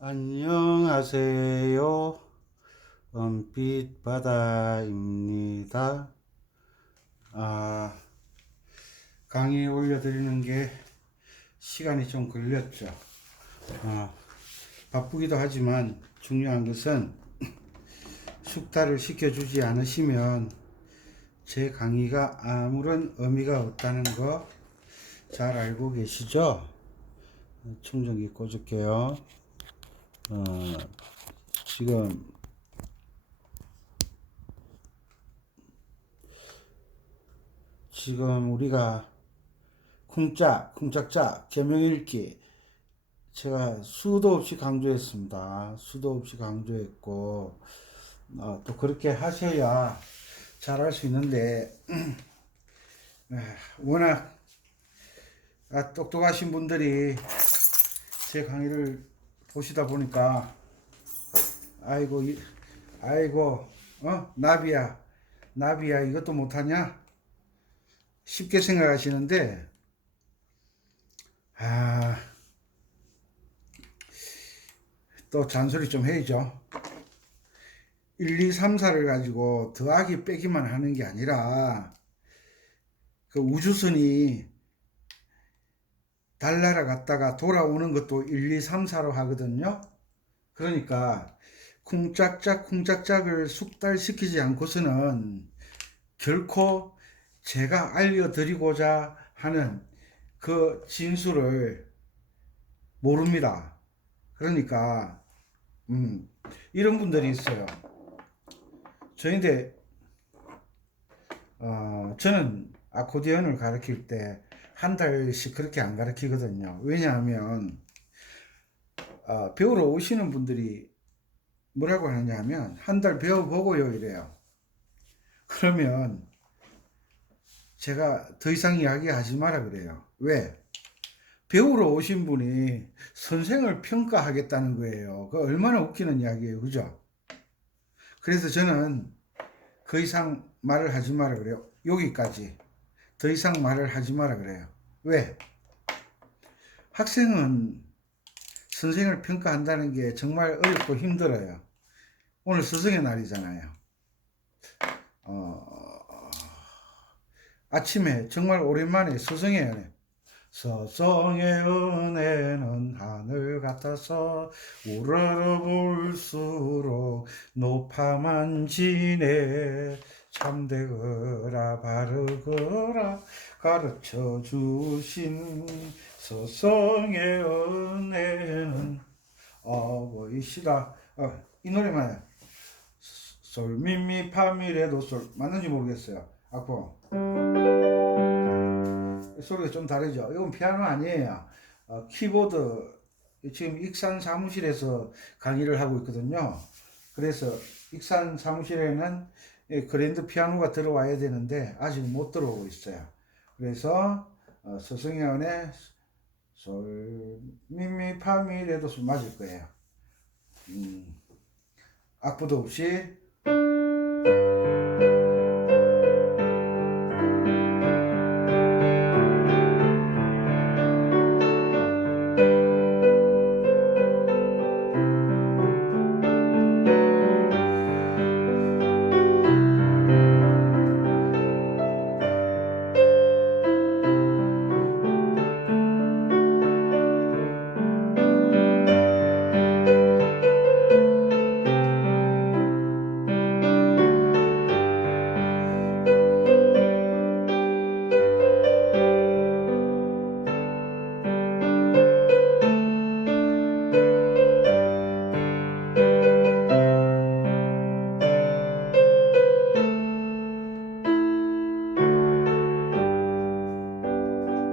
안녕하세요. 은빛 바다입니다. 강의 올려드리는 게 시간이 좀 걸렸죠. 바쁘기도 하지만 중요한 것은 숙달을 시켜주지 않으시면 제 강의가 아무런 의미가 없다는 거 잘 알고 계시죠? 충전기 꽂을게요. 지금 우리가 쿵짝짝 제명 읽기 제가 수도 없이 강조했습니다. 수도 없이 강조했고 또 그렇게 하셔야 잘할 수 있는데 워낙 똑똑하신 분들이 제 강의를 보시다 보니까 아이고 나비야 이것도 못하냐 쉽게 생각하시는데 또 잔소리 좀 해야죠. 1, 2, 3, 4를 가지고 더하기 빼기만 하는 게 아니라 그 우주선이 달나라 갔다가 돌아오는 것도 1, 2, 3, 4로 하거든요. 그러니까 쿵짝짝을 숙달시키지 않고서는 결코 제가 알려드리고자 하는 그 진술을 모릅니다. 그러니까 이런 분들이 있어요. 저는 아코디언을 가르칠 때 한 달씩 그렇게 안 가르치거든요. 왜냐하면 배우러 오시는 분들이 뭐라고 하냐면 한 달 배워보고요 이래요. 그러면 제가 더 이상 이야기하지 마라 그래요. 왜? 배우러 오신 분이 선생을 평가하겠다는 거예요. 그 얼마나 웃기는 이야기예요. 그죠? 그래서 저는 더 이상 말을 하지 마라 그래요. 여기까지. 더 이상 말을 하지 마라 그래요. 왜? 학생은 선생을 평가한다는 게 정말 어렵고 힘들어요. 오늘 스승의 날이잖아요. 아침에 정말 오랜만에 스승의 은혜. 서성의 은혜는 하늘 같아서 우러러볼수록 높아만 지네. 참되거라 바르거라 가르쳐 주신 서성의 은혜는 이시다. 이 노래만 솔미미 파미레도 솔 맞는지 모르겠어요. 악보 소리가 좀 다르죠. 이건 피아노 아니에요. 키보드. 지금 익산 사무실에서 강의를 하고 있거든요. 그래서 익산 사무실에는 그랜드 피아노가 들어와야 되는데 아직 못 들어오고 있어요. 그래서 서승현의 솔 미미 파미레도 맞을 거예요. 악보도 없이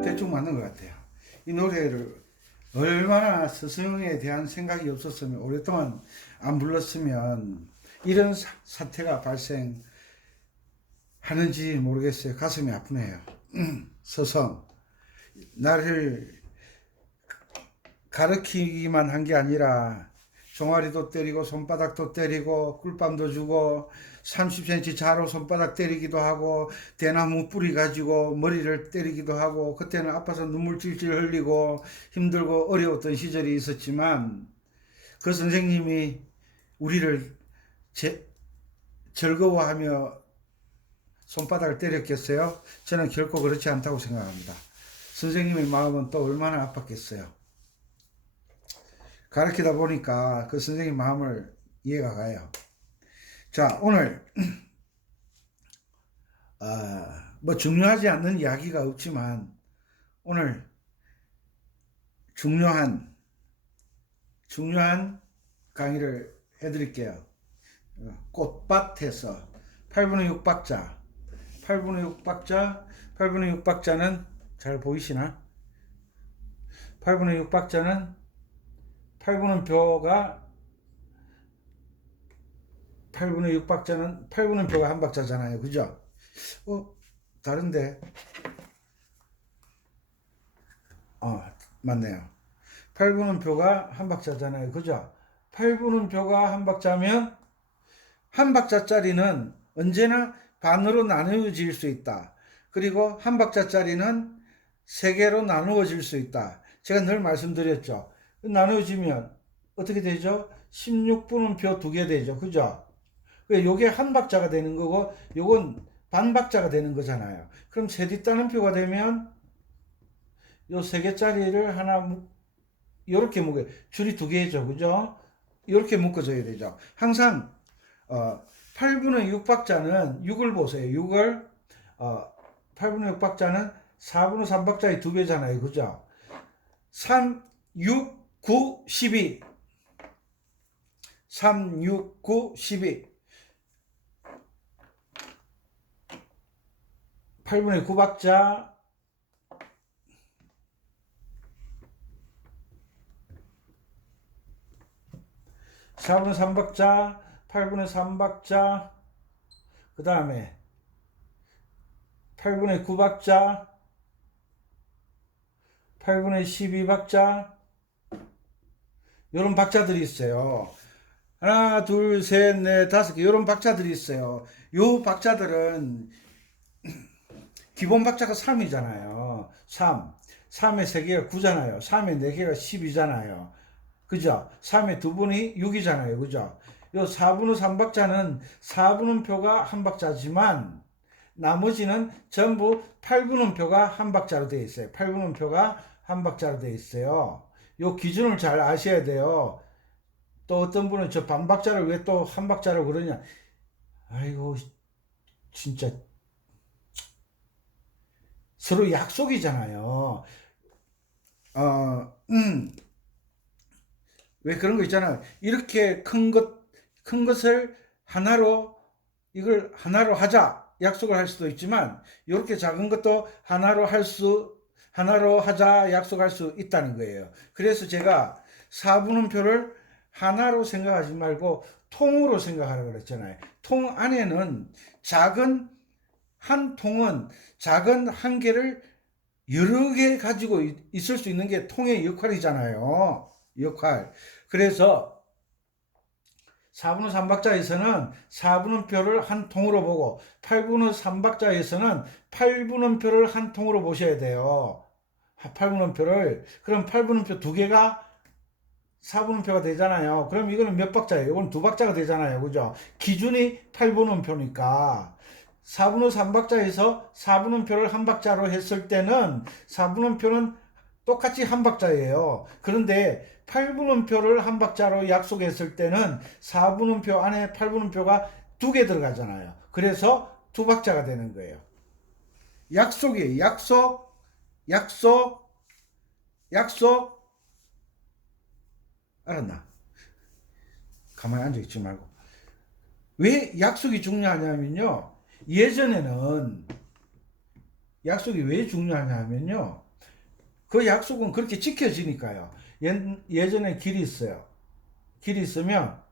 대충 맞는 것 같아요. 이 노래를 얼마나 스승에 대한 생각이 없었으면 오랫동안 안 불렀으면 이런 사태가 발생하는지 모르겠어요. 가슴이 아프네요. 스승 나를 가르치기만 한 게 아니라 종아리도 때리고 손바닥도 때리고 꿀밤도 주고 30cm 자로 손바닥 때리기도 하고 대나무 뿌리 가지고 머리를 때리기도 하고 그때는 아파서 눈물 찔찔 흘리고 힘들고 어려웠던 시절이 있었지만 그 선생님이 우리를 즐거워하며 손바닥을 때렸겠어요? 저는 결코 그렇지 않다고 생각합니다. 선생님의 마음은 또 얼마나 아팠겠어요. 가르치다 보니까 그 선생님 마음을 이해가 가요. 자, 오늘 뭐 중요하지 않는 이야기가 없지만 오늘 중요한 강의를 해드릴게요. 꽃밭에서 8분의 6박자 8분의 6박자는 잘 보이시나? 8분의 6박자는 8분음표가 한 박자잖아요. 그죠? 다른데? 맞네요. 8분음표가 한 박자잖아요. 그죠? 8분음표가 한 박자면 한 박자짜리는 언제나 반으로 나누어질 수 있다. 그리고 한 박자짜리는 세 개로 나누어질 수 있다. 제가 늘 말씀드렸죠. 나누어지면 어떻게 되죠? 16분음표 두 개 되죠. 그죠? 요게 한 박자가 되는 거고 요건 반 박자가 되는 거잖아요. 그럼 세뒷단음표가 되면 요 세 개짜리를 하나 요렇게 묶어요. 줄이 두 개죠. 그죠? 이렇게 묶어줘야 되죠. 항상 8분의 6박자는 6을 보세요. 6을 8분의 6박자는 4분의 3박자의 두 배잖아요. 그죠? 3, 6, 9, 12 3, 6, 9, 12 8분의 9박자 4분의 3박자 8분의 3박자 그 다음에 8분의 9박자 8분의 12박자 이런 박자들이 있어요. 하나 둘 셋 넷 다섯 개 이런 박자들이 있어요. 요 박자들은 기본 박자가 3이잖아요. 3에 3개가 9잖아요. 3에 4개가 12잖아요. 그죠? 3에 2분이 6이잖아요. 그죠? 요 4분의 3박자는 4분음표가 한 박자지만 나머지는 전부 8분음표가 한 박자로 되어 있어요. 8분음표가 한 박자로 되어 있어요. 요 기준을 잘 아셔야 돼요. 또 어떤 분은 저 반박자를 왜 또 한 박자로 그러냐. 아이고 진짜 서로 약속이잖아요. 왜 그런 거 있잖아요. 이렇게 큰 것을 이걸 하나로 하자 약속을 할 수도 있지만 이렇게 작은 것도 하나로 하자 약속할 수 있다는 거예요. 그래서 제가 4분음표를 하나로 생각하지 말고 통으로 생각하라고 그랬잖아요. 통 안에는 통은 작은 한 개를 여러 개 가지고 있을 수 있는 게 통의 역할이잖아요. 역할. 그래서 4분의 3박자에서는 4분음표를 한 통으로 보고 8분의 3박자에서는 8분음표를 한 통으로 보셔야 돼요. 8분음표를. 그럼 8분음표 두 개가 4분음표가 되잖아요. 그럼 이거는 몇 박자예요? 이건 두 박자가 되잖아요. 그죠? 기준이 8분음표니까 4분의 3박자에서 4분음표를 한 박자로 했을 때는 4분음표는 똑같이 한 박자예요. 그런데 8분음표를 한 박자로 약속했을 때는 4분음표 안에 8분음표가 두 개 들어가잖아요. 그래서 두 박자가 되는 거예요. 약속이에요. 약속. 알았나? 가만히 앉아있지 말고. 왜 약속이 중요하냐면요. 예전에는 약속이 왜 중요하냐면요. 그 약속은 그렇게 지켜지니까요. 예전에 길이 있어요. 길이 있으면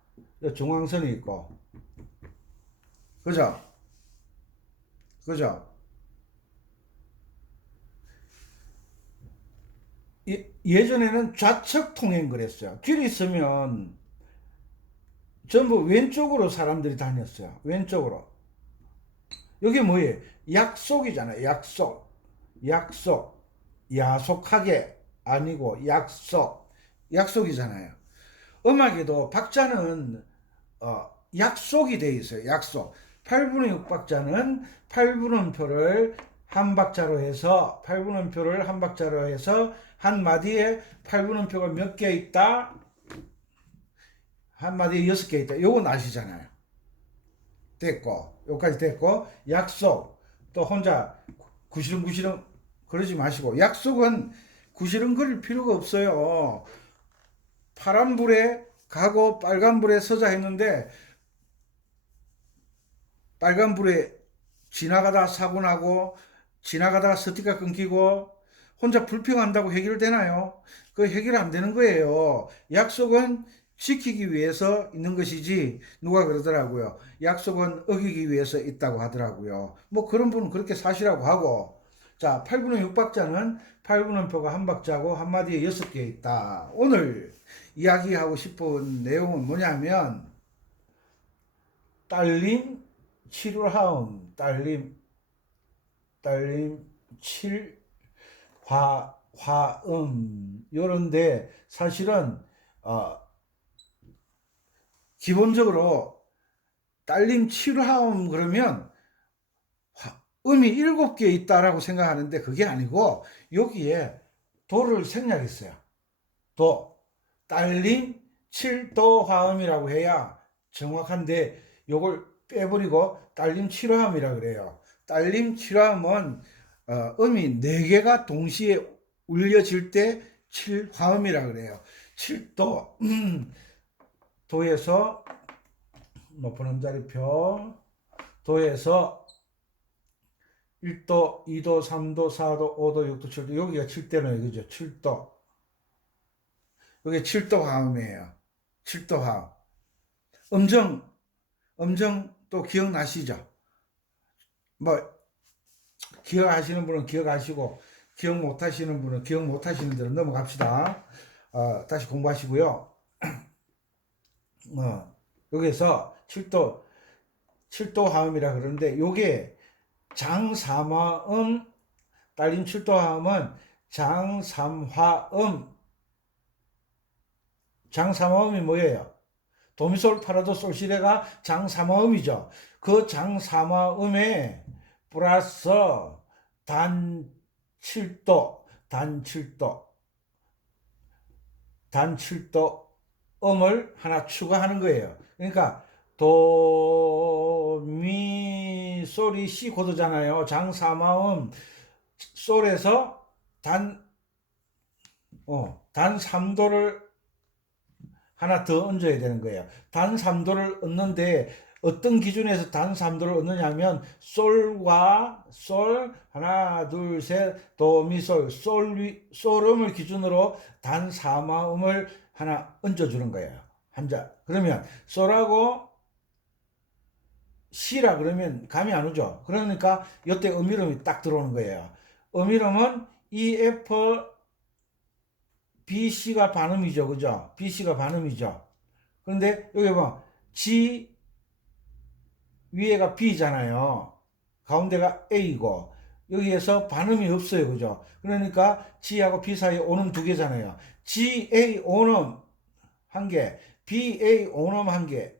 중앙선이 있고, 그죠? 예전에는 좌측 통행 그랬어요. 길이 있으면 전부 왼쪽으로 사람들이 다녔어요. 왼쪽으로. 여기 뭐예요? 약속이잖아요. 야속하게 아니고 약속이잖아요. 음악에도 박자는 약속이 돼 있어요. 약속. 8분의 6박자는 8분음표를 한 박자로 해서 8분음표를 한 박자로 해서 한 마디에 8분음표가 몇 개 있다? 한 마디에 6개 있다. 요건 아시잖아요. 됐고, 여기까지 됐고, 약속. 또 혼자 구시렁구시렁 그러지 마시고, 약속은 구시렁거릴 필요가 없어요. 파란불에 가고 빨간불에 서자 했는데, 빨간불에 지나가다 사고 나고, 지나가다가 스티커 끊기고, 혼자 불평한다고 해결되나요? 그 해결 안 되는 거예요. 약속은 지키기 위해서 있는 것이지, 누가 그러더라고요. 약속은 어기기 위해서 있다고 하더라고요. 뭐 그런 분은 그렇게 사시라고 하고, 자, 8분의 6박자는 8분음표가 한 박자고 한마디에 6개 있다. 오늘 이야기하고 싶은 내용은 뭐냐면, 딸림, 칠화음, 딸림, 화음, 요런데 사실은, 기본적으로 딸림 칠화음 그러면 음이 7개 있다라고 생각하는데 그게 아니고 여기에 도를 생략했어요. 도, 딸림 칠도 화음이라고 해야 정확한데 요걸 빼버리고 딸림 칠화음이라고 그래요. 딸림 칠화음은 음이 4개가 동시에 울려질 때 칠화음이라고 그래요. 칠도, 도에서 높은 음자리표, 도에서 1도, 2도, 3도, 4도, 5도, 6도, 7도. 여기가 7대는 이거죠. 7도. 여기 7도 화음이에요. 7도 화음. 음정 또 기억나시죠? 뭐, 기억하시는 분은 기억하시고, 기억 못 하시는 분은 기억 못 하시는 대로 넘어갑시다. 다시 공부하시고요. 여기서 7도 화음이라 그러는데, 요게 장삼화음, 딸림 7도 화음은 장삼화음이 뭐예요? 도미솔 파라도 솔시레가 장삼화음이죠. 그 장삼화음에 플러스 단 7도, 단 7도 음을 하나 추가하는 거예요. 그러니까 도, 미, 솔이 시 코드잖아요. 장삼화음 솔에서 단 3도를 하나 더 얹어야 되는 거예요. 단 3도를 얹는데 어떤 기준에서 단 3도를 얹느냐면 솔과 솔 하나 둘 셋 도미솔 솔음을 기준으로 단 3화음을 하나 얹어주는 거예요. 한자. 그러면 솔하고 시라 그러면 감이 안 오죠. 그러니까 이때 음이름이 딱 들어오는 거예요. 음이름은 EF BC가 반음이죠. 그죠? BC가 반음이죠. 그런데 여기 봐. G 위에가 B잖아요. 가운데가 A고 여기에서 반음이 없어요. 그죠? 그러니까 G하고 B 사이에 오음 2개잖아요. GA 오음 1개, BA 오음 1개.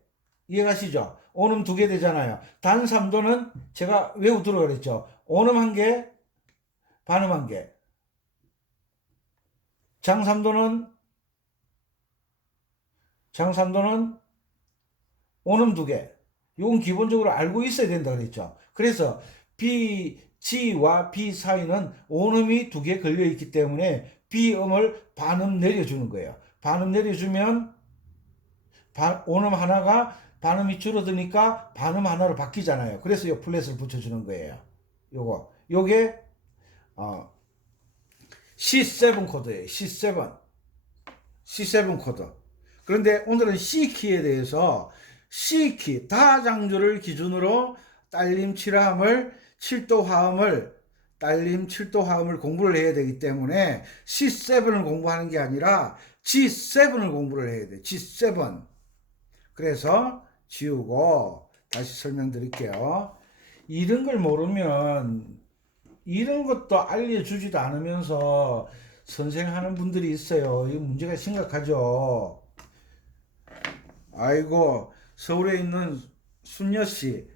이해가시죠? 오음 2개 되잖아요. 단 3도는 제가 외우도록 그랬죠. 오음 1개, 반음 1개. 장삼도는 오음 2개. 이건 기본적으로 알고 있어야 된다 그랬죠. 그래서 B, G와 B 사이는 오음이 2개 걸려 있기 때문에 B음을 반음 내려주는 거예요. 반음 내려주면 오음 하나가 반음이 줄어드니까 반음 하나로 바뀌잖아요. 그래서 이 플랫을 붙여주는 거예요. 요게 C7 코드예요. C7 코드. 그런데 오늘은 C키에 대해서 C키 다장조를 기준으로 딸림 7화음을 7도 화음을 딸림 7도 화음을 공부를 해야 되기 때문에 C7을 공부하는 게 아니라 G7을 공부를 해야 돼. G7. 그래서 지우고 다시 설명드릴게요. 이런 걸 모르면 이런 것도 알려주지도 않으면서 선생하는 분들이 있어요. 이 문제가 심각하죠. 아이고, 서울에 있는 순녀 씨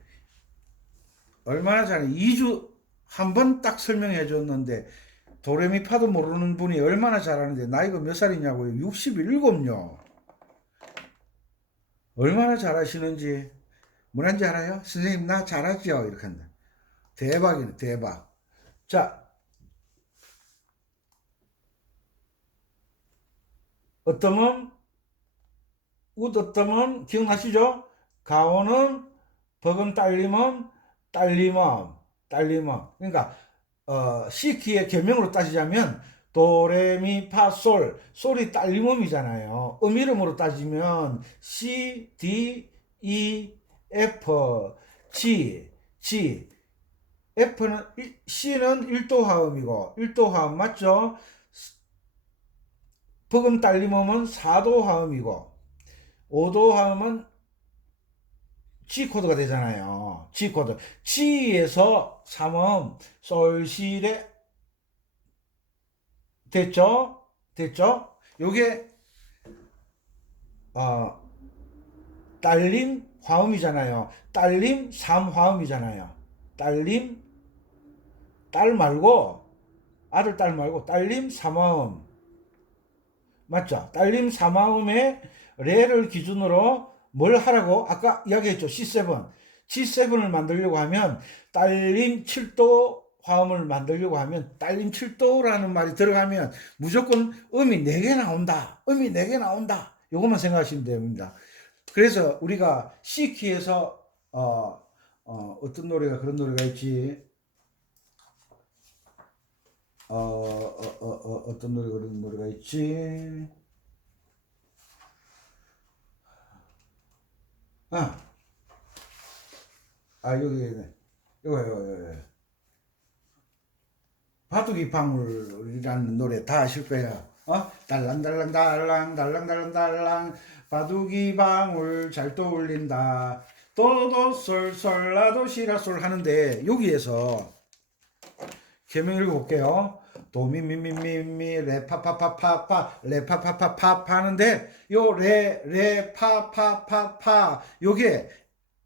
얼마나 잘해. 2주 한 번 딱 설명해 줬는데 도레미파도 모르는 분이 얼마나 잘하는데 나이가 몇 살이냐고요? 67요. 얼마나 잘하시는지 뭐라는지 알아요? 선생님 나 잘하죠? 이렇게 한다. 대박이네 대박. 자, 어떠면 웃었다면 기억나시죠? 가오는 버금 딸림은 딸림은 딸림은 그러니까 C키의 개명으로 따지자면 도레미파솔 솔이 딸림음이잖아요. 음이름으로 따지면 C, D, E, F, G F는 C는 1도 화음이고 1도 화음 맞죠? 버금 딸림음은 4도 화음이고 5도 화음은 G 코드가 되잖아요. G 코드. G에서 3음 솔시레 됐죠? 됐죠? 요게 어, 딸림 화음이잖아요. 딸림 3화음이잖아요. 딸림 딸 말고 아들 딸 말고 딸림 3화음 맞죠? 딸림 3화음에 레를 기준으로 뭘 하라고 아까 이야기했죠. C7. G7을 만들려고 하면 딸림 7도 화음을 만들려고 하면 딸림 7도라는 말이 들어가면 무조건 음이 4개 나온다. 음이 4개 나온다. 요것만 생각하시면 됩니다. 그래서 우리가 C키에서 어떤 노래가 그런 노래가 있지? 어떤 노래 그런 노래가 있지? 아, 여기 이거 바둑이 방울이라는 노래 다 아실 거예요. 달랑달랑 달랑 달랑달랑 달랑 바둑이 방울 잘 떠올린다. 도도솔솔 라도시라솔 하는데 여기에서 개명 읽어볼게요. 도미미미미미 레파파파파파 레파파파파 하는데 요 레파파파파 요게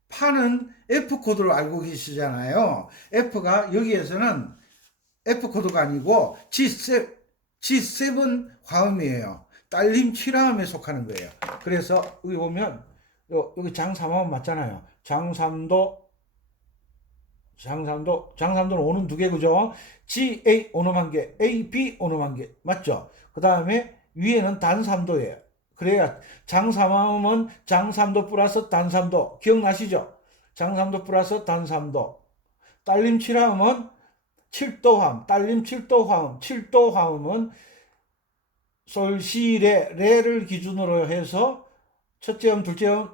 파는 F 코드로 알고 계시잖아요. F가 여기에서는 F 코드가 아니고 G7 화음이에요. 딸림 7화음에 속하는 거예요. 그래서 여기 보면 여기 장3화음 맞잖아요. 장삼도는 오는 2개 그죠? G, A 오는 1개, A, B 오는 1개 맞죠? 그 다음에 위에는 단3도예요. 그래야 장3화음은 장3도 플러스 단3도 기억나시죠? 장3도 플러스 단3도 딸림 7화음은 7도 화음, 딸림 7도 화음, 7도 화음은 솔시레, 레를 기준으로 해서 첫째 음, 둘째 음,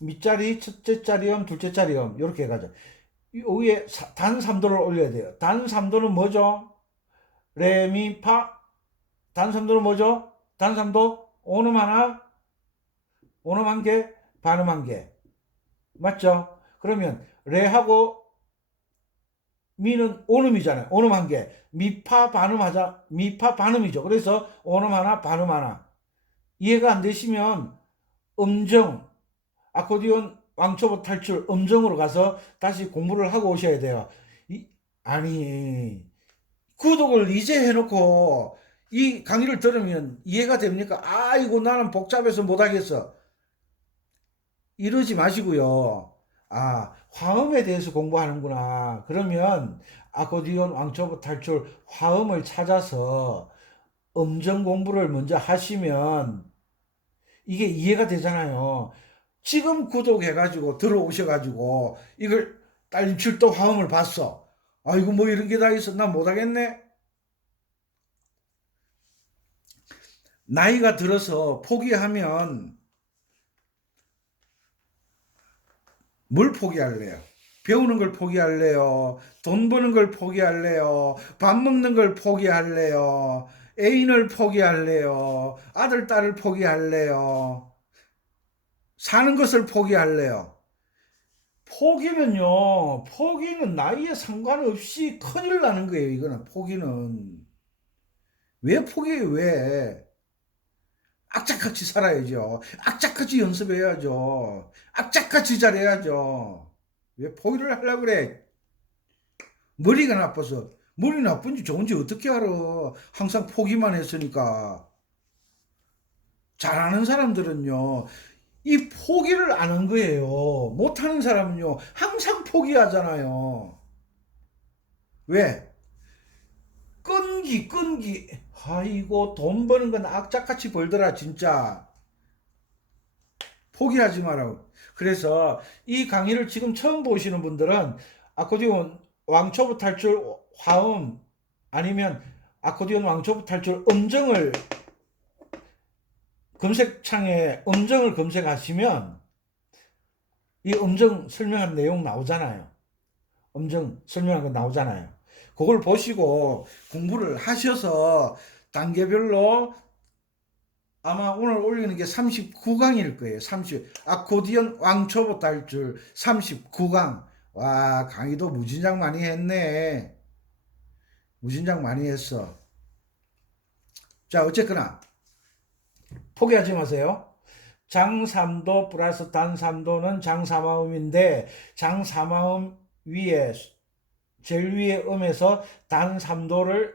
밑자리, 첫째 자리 음, 둘째 자리 음, 이렇게 가죠. 위에 단 3도를 올려야 돼요. 단 3도는 뭐죠? 레, 미, 파. 단 3도는 뭐죠? 단 3도, 오음 하나, 오음 한 개, 반음 한 개. 맞죠? 그러면 레하고 미는 온음이잖아요. 온음 한 개. 미파 반음 하자. 미파 반음이죠. 그래서 온음 하나, 반음 하나. 이해가 안 되시면 음정, 아코디온 왕초보 탈출 음정으로 가서 다시 공부를 하고 오셔야 돼요. 아니, 구독을 이제 해놓고 이 강의를 들으면 이해가 됩니까? 이거 나는 복잡해서 못하겠어. 이러지 마시고요. 화음에 대해서 공부하는구나. 그러면 아코디온 왕초보 탈출 화음을 찾아서 음정 공부를 먼저 하시면 이게 이해가 되잖아요. 지금 구독해가지고 들어오셔가지고 이걸 딸님 7도 화음을 봤어. 이거 뭐 이런 게 다 있어. 나 못하겠네. 나이가 들어서 포기하면 뭘 포기할래요? 배우는 걸 포기할래요? 돈 버는 걸 포기할래요? 밥 먹는 걸 포기할래요? 애인을 포기할래요? 아들, 딸을 포기할래요? 사는 것을 포기할래요? 포기는 나이에 상관없이 큰일 나는 거예요, 이거는. 포기는. 왜 포기해요, 왜? 악착같이 살아야죠. 악착같이 연습해야죠. 악착같이 잘해야죠. 왜 포기를 하려고 그래? 머리가 나빠서. 머리 나쁜지 좋은지 어떻게 알아? 항상 포기만 했으니까. 잘하는 사람들은요, 이 포기를 안 한 거예요. 못하는 사람은요, 항상 포기하잖아요. 왜? 끈기. 아이고, 돈 버는 건 악착같이 벌더라, 진짜. 포기하지 마라고. 그래서 이 강의를 지금 처음 보시는 분들은 아코디온 왕초보 탈출 화음 아니면 아코디온 왕초보 탈출 음정을 검색창에 음정을 검색하시면 이 음정 설명한 내용 나오잖아요. 음정 설명한 거 나오잖아요. 그걸 보시고 공부를 하셔서 단계별로 아마 오늘 올리는 게 39강일 거예요. 아코디언 왕초보 탈출 39강. 와, 강의도 무진장 많이 했네. 무진장 많이 했어. 자, 어쨌거나 포기하지 마세요. 장3도 플러스 단3도는 장4마음인데 장4마음 위에 제일 위에 음에서 단3도를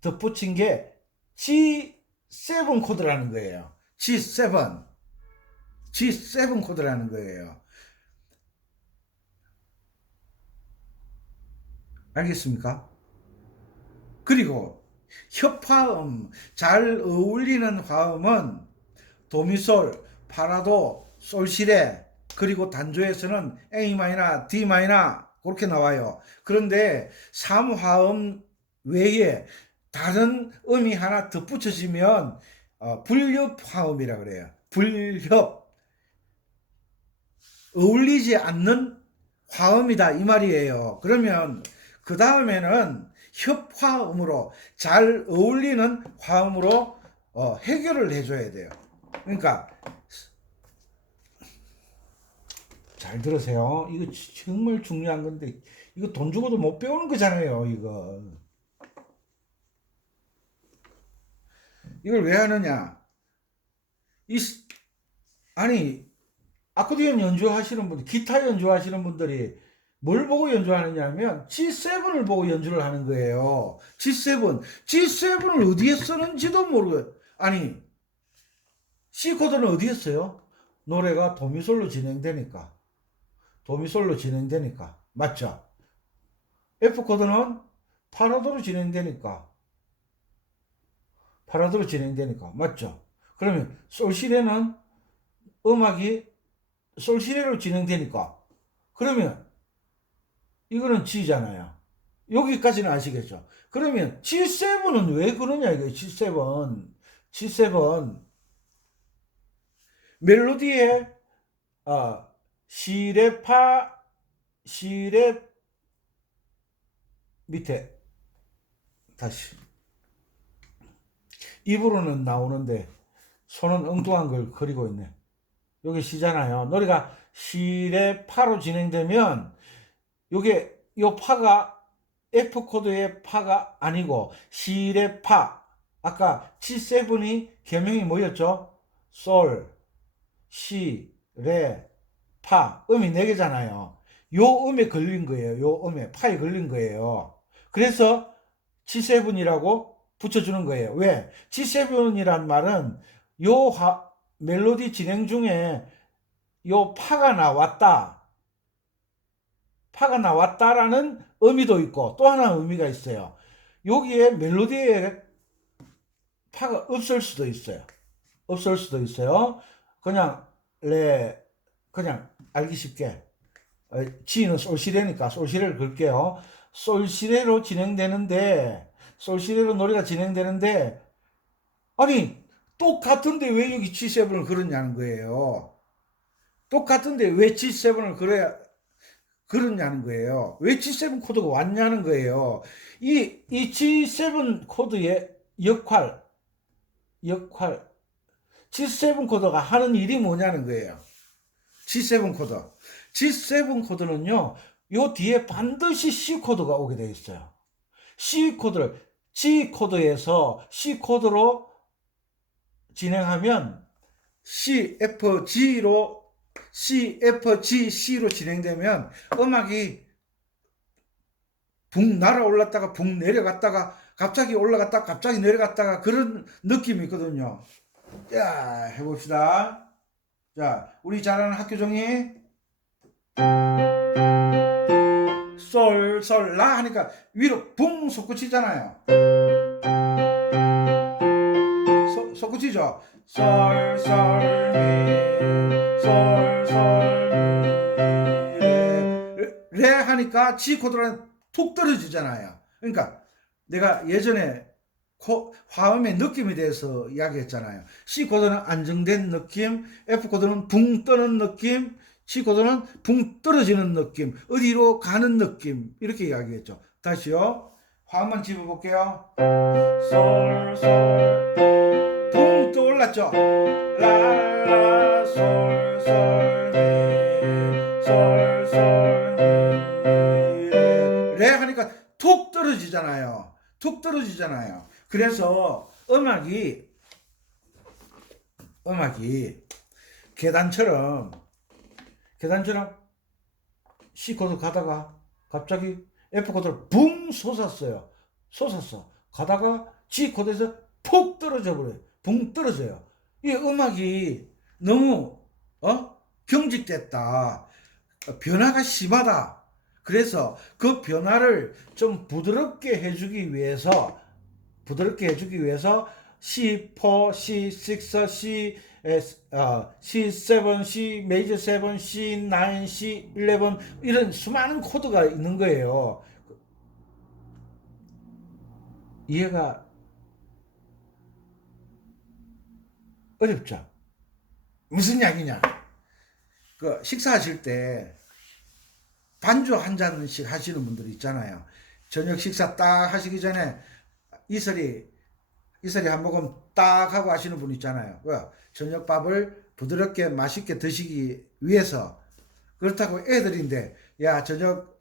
덧붙인 게 G7 코드라는 거예요. G7 코드라는 거예요. 알겠습니까? 그리고 협화음, 잘 어울리는 화음은 도미솔, 파라도, 솔시레, 그리고 단조에서는 A 마이너, D 마이너 그렇게 나와요. 그런데 삼화음 외에 다른 음이 하나 덧붙여지면 불협 화음이라 그래요. 불협, 어울리지 않는 화음이다 이 말이에요. 그러면 그 다음에는 협화음으로 잘 어울리는 화음으로 해결을 해줘야 돼요. 그러니까 잘 들으세요. 이거 정말 중요한 건데 이거 돈 주고도 못 배우는 거잖아요. 이걸 왜 하느냐? 아니 아코디언 연주하시는 분들, 기타 연주하시는 분들이 뭘 보고 연주하느냐 하면 G7을 보고 연주를 하는 거예요. G7을 어디에 쓰는지도 모르고. 아니 C 코드는 어디에 써요? 노래가 도미솔로 진행되니까. 맞죠? F 코드는 파라도로 진행되니까. 맞죠? 그러면 솔시레는 음악이 솔시레로 진행되니까. 그러면 이거는 G잖아요. 여기까지는 아시겠죠? 그러면 G7은 왜 그러냐 이거예요. G7 멜로디에 시레 밑에 다시 입으로는 나오는데 손은 엉뚱한 걸 그리고 있네. 여기 시잖아요. 노래가 시레파로 진행되면 요게 요 파가 F 코드의 파가 아니고 시레파. 아까 G7이 개명이 뭐였죠? 솔, 시, 레, 파. 음이 4개잖아요. 요 음에 걸린 거예요. 요 음에 파에 걸린 거예요. 그래서 G7이라고 붙여주는 거예요. 왜? G7이란 말은 요 멜로디 진행 중에 요 파가 나왔다라는 의미도 있고 또 하나 의미가 있어요. 여기에 멜로디에 파가 없을 수도 있어요. 그냥 그냥 알기 쉽게 G는 솔시레니까 솔시레를 걸게요. 솔시레로 노래가 진행되는데 아니 똑같은데 왜 여기 G7을 걸었냐는 거예요. 똑같은데 왜 G7을 그러냐는 거예요. 왜 G7 코드가 왔냐는 거예요. 이 G7 코드의 역할 G7 코드가 하는 일이 뭐냐는 거예요. G7 코드는요 요 뒤에 반드시 C 코드가 오게 되어 있어요. C 코드를 G 코드에서 C 코드로 진행하면 CFG로 CFGC로 진행되면 음악이 붕 날아올랐다가 붕 내려갔다가 갑자기 올라갔다가 갑자기 내려갔다가 그런 느낌이 있거든요. 자, 해봅시다. 자, 우리 잘 아는 학교종이 솔, 솔, 라 하니까 위로 붕 솟구치잖아요. 솟구치죠. 솔, 솔, 미, 솔, 솔, 미, 레 하니까 G 코드랑 툭 떨어지잖아요. 그러니까 내가 예전에 화음의 느낌에 대해서 이야기했잖아요. C 코드는 안정된 느낌, F 코드는 붕 뜨는 느낌, C 코드는 붕 떨어지는 느낌, 어디로 가는 느낌, 이렇게 이야기했죠. 다시요. 화음만 집어볼게요. 솔, 솔, 붕 떠올랐죠? 라, 솔, 솔, 미, 솔, 솔, 미, 레 하니까 툭 떨어지잖아요. 툭 떨어지잖아요. 그래서 음악이 계단처럼 C 코드 가다가 갑자기 F 코드를 붕 솟았어요. 솟았어. 가다가 G 코드에서 푹 떨어져 버려요. 붕 떨어져요. 이 음악이 너무 경직됐다. 변화가 심하다. 그래서 그 변화를 좀 부드럽게 해주기 위해서 C4, C6, C7, C 메이저 7, C9, C11 이런 수많은 코드가 있는 거예요. 이해가 어렵죠? 무슨 이야기냐? 그 식사하실 때 반주 한 잔씩 하시는 분들 있잖아요. 저녁 식사 딱 하시기 전에 이슬이 한 모금 딱 하고 하시는 분 있잖아요. 저녁밥을 부드럽게 맛있게 드시기 위해서. 그렇다고 애들인데 야 저녁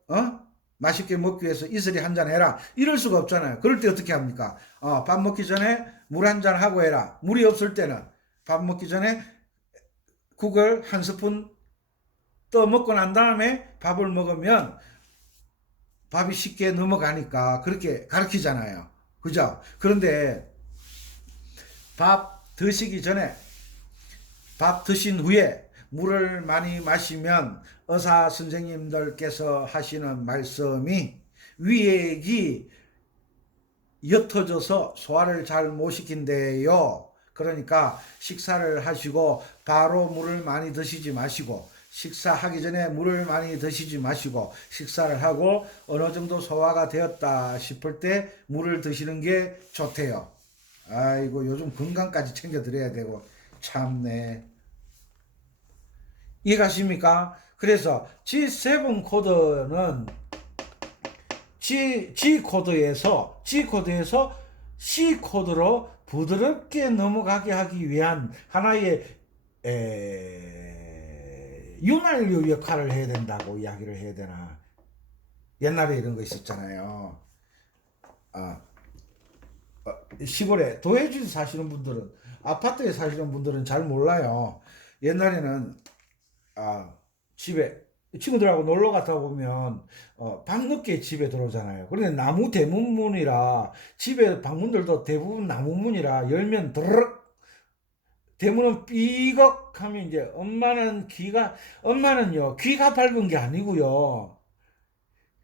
맛있게 먹기 위해서 이슬이 한 잔 해라 이럴 수가 없잖아요. 그럴 때 어떻게 합니까? 밥 먹기 전에 물 한 잔 하고 해라. 물이 없을 때는 밥 먹기 전에 국을 한 스푼 떠 먹고 난 다음에 밥을 먹으면 밥이 쉽게 넘어가니까 그렇게 가르치잖아요. 그죠? 그런데 밥 드시기 전에 밥 드신 후에 물을 많이 마시면 의사 선생님들께서 하시는 말씀이 위액이 옅어져서 소화를 잘 못 시킨대요. 그러니까 식사를 하시고 바로 물을 많이 드시지 마시고 식사하기 전에 물을 많이 드시지 마시고 식사를 하고 어느 정도 소화가 되었다 싶을 때 물을 드시는 게 좋대요. 아이고 요즘 건강까지 챙겨 드려야 되고 참네. 이해가십니까? 그래서 G7 코드는 G 코드에서 C 코드로 부드럽게 넘어가게 하기 위한 하나의 윤활유 역할을 해야 된다고 이야기를 해야 되나? 옛날에 이런 거 있었잖아요. 시골에 도해주에 사시는 분들은 아파트에 사시는 분들은 잘 몰라요. 옛날에는 집에 친구들하고 놀러 갔다 보면 밤늦게 집에 들어오잖아요. 그런데 나무 대문문이라 집에 방문들도 대부분 나무문이라 열면 드르륵 대문은 삐걱하면 이제 엄마는요 귀가 밝은 게 아니고요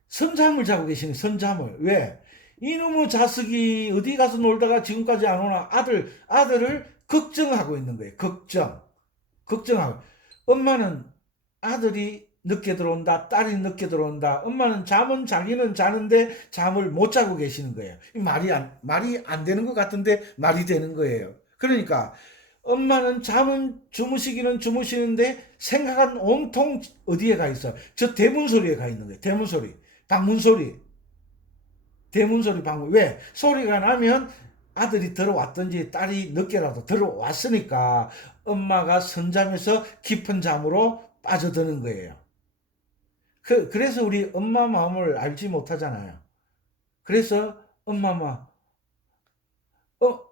선잠을 자고 계시는 선잠을. 왜? 이놈의 자식이 어디 가서 놀다가 지금까지 안 오나 아들을 걱정하고 있는 거예요. 걱정하고. 엄마는 아들이 늦게 들어온다, 딸이 늦게 들어온다. 엄마는 자기는 자는데 잠을 못 자고 계시는 거예요. 말이 안 되는 것 같은데 말이 되는 거예요. 그러니까 엄마는 주무시기는 주무시는데 생각은 온통 어디에 가 있어? 저 대문 소리에 가 있는 거예요. 대문 소리, 방문 소리, 대문 소리, 방문. 왜? 소리가 나면 아들이 들어왔든지 딸이 늦게라도 들어왔으니까 엄마가 선잠에서 깊은 잠으로 빠져드는 거예요. 그래서 우리 엄마 마음을 알지 못하잖아요. 그래서 엄마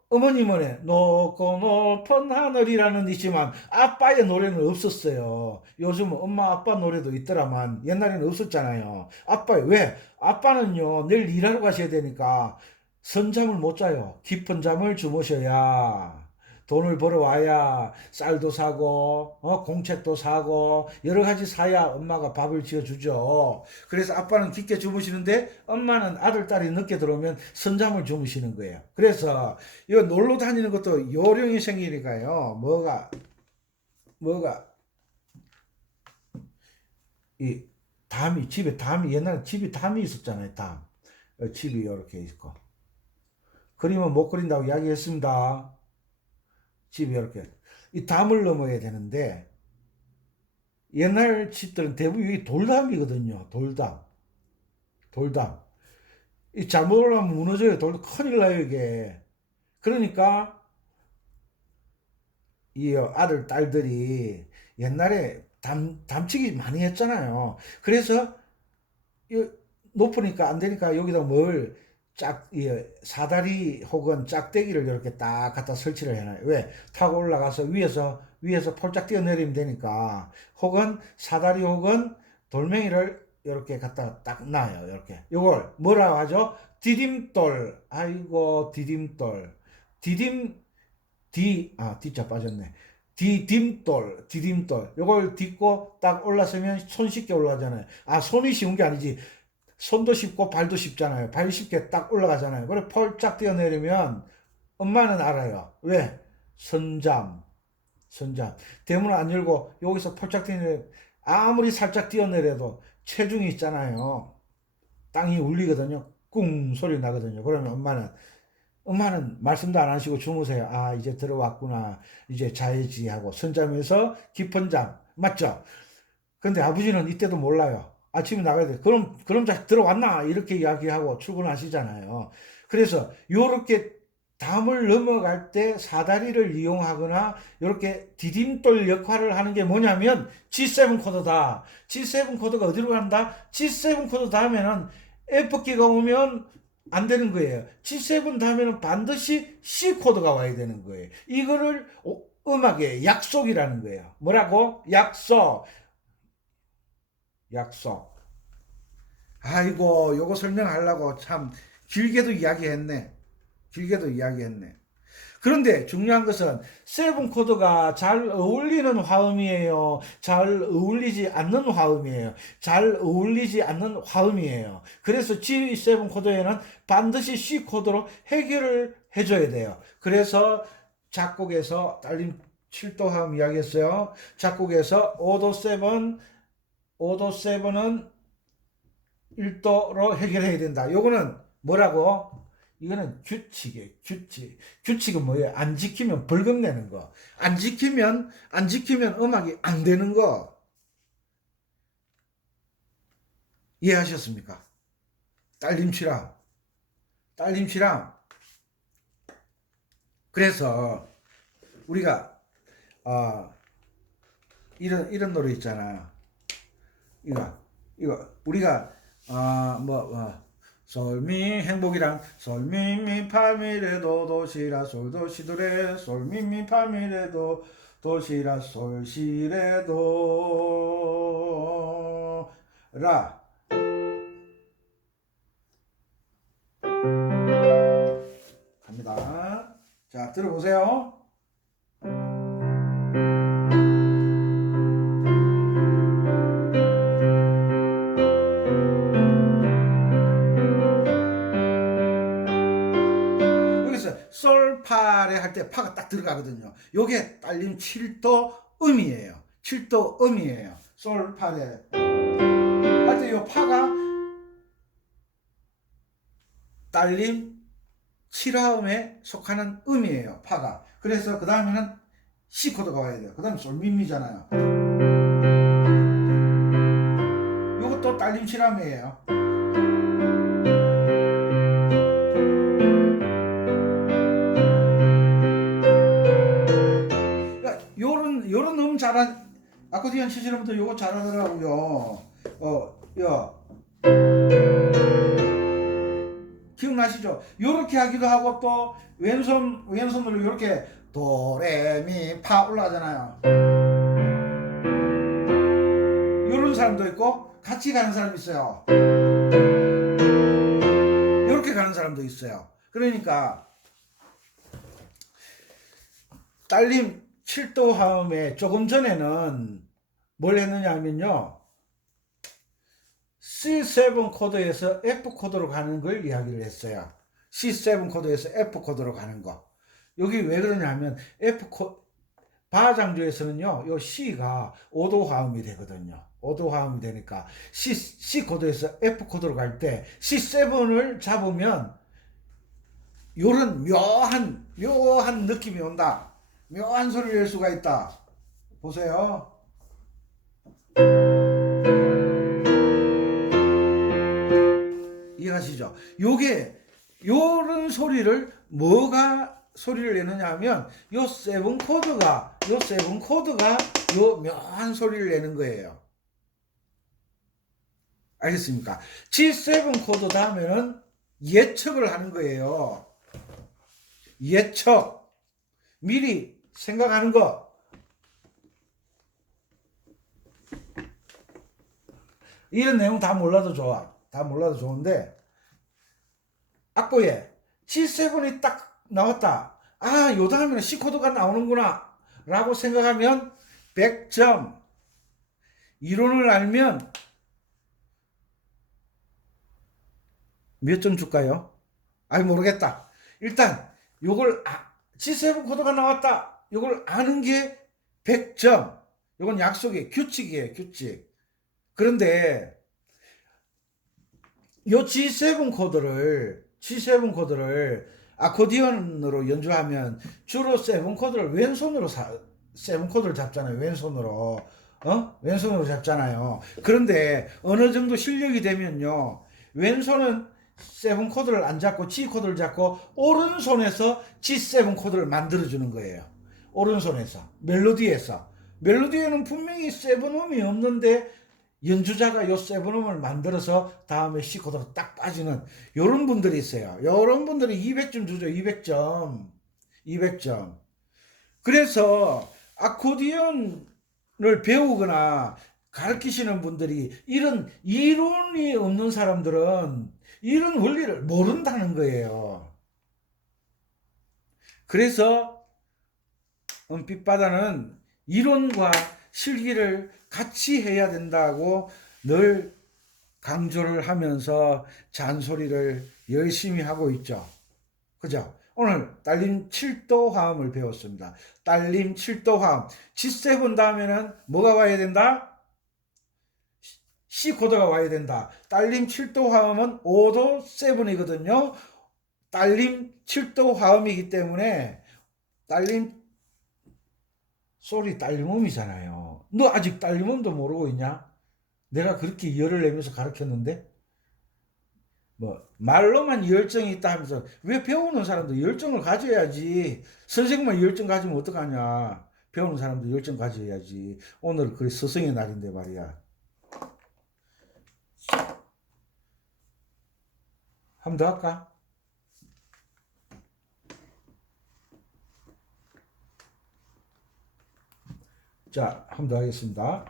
어머님은 높고 높은 하늘이라는 있지만 아빠의 노래는 없었어요. 요즘은 엄마 아빠 노래도 있더라만 옛날에는 없었잖아요. 아빠 왜? 아빠는요 내일 일하러 가셔야 되니까 선잠을 못 자요. 깊은 잠을 주무셔야 돈을 벌어와야 쌀도 사고 공책도 사고 여러 가지 사야 엄마가 밥을 지어주죠. 그래서 아빠는 깊게 주무시는데 엄마는 아들 딸이 늦게 들어오면 선잠을 주무시는 거예요. 그래서 이거 놀러 다니는 것도 요령이 생기니까요. 뭐가 이 담이 집에 담이 옛날에 집에 담이 있었잖아요. 담 집이 이렇게 있고 그림은 못 그린다고 이야기했습니다. 집이 이렇게 이 담을 넘어야 되는데 옛날 집들은 대부분 여기 돌담이거든요. 돌담. 이 잘못 올라가면 무너져요. 큰일 나요 이게. 그러니까 이 아들 딸들이 옛날에 담치기 많이 했잖아요. 그래서 이 높으니까 안 되니까 여기다 뭘 사다리 혹은 짝대기를 이렇게 딱 갖다 설치를 해놔요. 왜? 타고 올라가서 위에서 폴짝 뛰어내리면 되니까. 혹은 사다리 혹은 돌멩이를 이렇게 갖다 딱 놔요. 이렇게. 요걸 뭐라고 하죠? 디딤돌. 아이고, 디딤돌. 디딤, D자 빠졌네. 디딤돌. 요걸 딛고 딱 올라서면 손 쉽게 올라가잖아요. 손이 쉬운 게 아니지. 손도 쉽고 발도 쉽잖아요. 발 쉽게 딱 올라가잖아요. 그래 펄짝 뛰어내리면 엄마는 알아요. 왜? 선잠. 대문을 안 열고 여기서 펄짝 뛰어내려 아무리 살짝 뛰어내려도 체중이 있잖아요. 땅이 울리거든요. 꿍 소리 나거든요. 그러면 엄마는 말씀도 안 하시고 주무세요. 이제 들어왔구나. 이제 자야지 하고 선잠에서 깊은 잠. 맞죠? 근데 아버지는 이때도 몰라요. 아침에 나가야 돼. 그럼 자, 들어왔나? 이렇게 이야기하고 출근하시잖아요. 그래서 요렇게 담을 넘어갈 때 사다리를 이용하거나 이렇게 디딤돌 역할을 하는 게 뭐냐면 G7 코드다. G7 코드가 어디로 간다? G7 코드 다음에는 F키가 오면 안 되는 거예요. G7 다음에는 반드시 C 코드가 와야 되는 거예요. 이거를 음악의 약속이라는 거예요. 뭐라고? 약속. 아이고, 요거 설명하려고 참 길게도 이야기했네. 그런데 중요한 것은 세븐 코드가 잘 어울리는 화음이에요. 잘 어울리지 않는 화음이에요. 잘 어울리지 않는 화음이에요. 그래서 G7 코드에는 반드시 C 코드로 해결을 해줘야 돼요. 그래서 작곡에서 딸림 7도 화음 이야기했어요. 작곡에서 5도 7은 1도로 해결해야 된다. 요거는 뭐라고? 이거는 규칙이에요. 규칙은 뭐예요? 안 지키면 벌금 내는 거. 안 지키면 음악이 안 되는 거. 이해하셨습니까? 딸림치랑. 그래서 우리가 이런 노래 있잖아. 이거 우리가 솔미 행복이랑 솔미미 파미레도 도시라 솔도시도레 솔미미 파미레도 도시라 솔시레도 라 갑니다. 자, 들어보세요. 솔파레 할 때 파가 딱 들어가거든요. 요게 딸림 7도 음이에요. 7도 음이에요. 솔파레 할 때 요 파가 딸림 7화음에 속하는 음이에요. 파가. 그래서 그 다음에는 C 코드가 와야 돼요. 그 다음에 솔미미잖아요. 요것도 딸림 7화음이에요. 요런 음 잘한 아코디언 치시는 분들 요거 잘하더라고요. 기억나시죠? 요렇게 하기도 하고 또 왼손으로 요렇게 도레미파 올라가잖아요. 요런 사람도 있고 같이 가는 사람이 있어요. 요렇게 가는 사람도 있어요. 그러니까 딸림 7도 화음에 조금 전에는 뭘 했느냐 하면요, C7 코드에서 F 코드로 가는 걸 이야기를 했어요. C7 코드에서 F 코드로 가는 거. 여기 왜 그러냐 하면 바장조에서는요, 요 C가 5도 화음이 되거든요. 5도 화음이 되니까 C 코드에서 F 코드로 갈 때 C7을 잡으면 요런 묘한 느낌이 온다. 묘한 소리를 낼 수가 있다. 보세요. 이해가시죠? 요런 소리를 뭐가 소리를 내느냐 하면 요 세븐 코드가 요 묘한 소리를 내는 거예요. 알겠습니까? G7 코드 다음에는 예측을 하는 거예요. 예측. 미리 생각하는 거. 이런 내용 다 몰라도 좋아. 다 몰라도 좋은데, 악보에 G7이 딱 나왔다. 아, 요 다음에는 C 코드가 나오는구나 라고 생각하면 100점. 이론을 알면 몇 점 줄까요? 아이, 모르겠다. 일단 요걸 G7 코드가 나왔다. 요걸 아는 게 100점. 요건 약속의 규칙이에요, 규칙. 그런데 요 G7 코드를 아코디언으로 연주하면 주로 7 코드를 왼손으로 7 코드를 잡잖아요. 왼손으로. 왼손으로 잡잖아요. 그런데 어느 정도 실력이 되면요, 왼손은 7 코드를 안 잡고 G 코드를 잡고 오른손에서 G7 코드를 만들어 주는 거예요. 오른손에서 멜로디에는 분명히 7음이 없는데 연주자가 요 7음을 만들어서 다음에 C 코드로 딱 빠지는 요런 분들이 있어요. 요런 분들이 200점 주죠. 200점. 그래서 아코디언을 배우거나 가르치시는 분들이 이런 이론이 없는 사람들은 이런 원리를 모른다는 거예요. 그래서 빛바다는 이론과 실기를 같이 해야 된다고 늘 강조를 하면서 잔소리를 열심히 하고 있죠. 그죠? 오늘 딸림 7도 화음을 배웠습니다. 딸림 7도 화음. G7 다음에는 뭐가 와야 된다? C 코드가 와야 된다. 딸림 7도 화음은 5도 7이거든요. 딸림 7도 화음이기 때문에 딸림음이잖아요. 너 아직 딸림음도 모르고 있냐? 내가 그렇게 열을 내면서 가르쳤는데 말로만 열정이 있다 하면서 왜 배우는 사람도 열정을 가져야지. 선생님만 열정 가지면 어떡하냐. 배우는 사람도 열정 가져야지. 오늘 그 스승의 날인데 말이야. 한 번 더 할까? 자, 한 번 더 하겠습니다.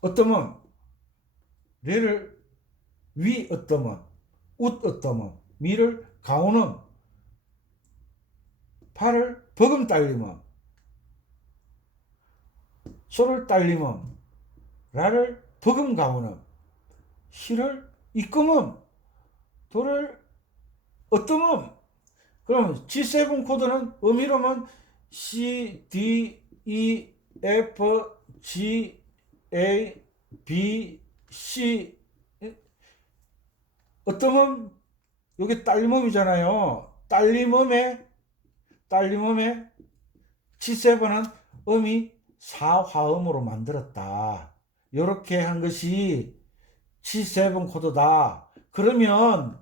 어떠면 레를 위 어떠면 웃 어떠면 미를 가오는 팔을 버금 딸림은 소를 딸림은 라를 버금 가오는 시를 이끔은 도를 어떠면. 그럼 G7 코드는 음이로면 C, D, E, F, G, A, B, C. 어떠면 여기 딸림음이잖아요. 딸림음에 G7은 음이 4화음으로 만들었다. 이렇게 한 것이 G7 코드다. 그러면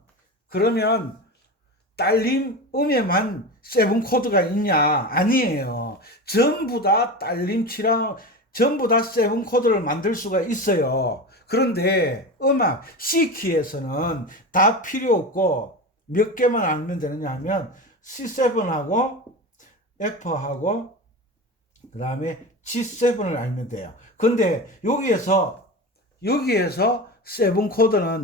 딸림음에만 7 코드가 있냐? 아니에요. 전부 다 딸림 7화음 전부 다 세븐 코드를 만들 수가 있어요. 그런데 음악 C키에서는 다 필요 없고 몇 개만 알면 되느냐 하면 C7하고 F하고 그 다음에 G7을 알면 돼요. 근데 여기에서 세븐 코드는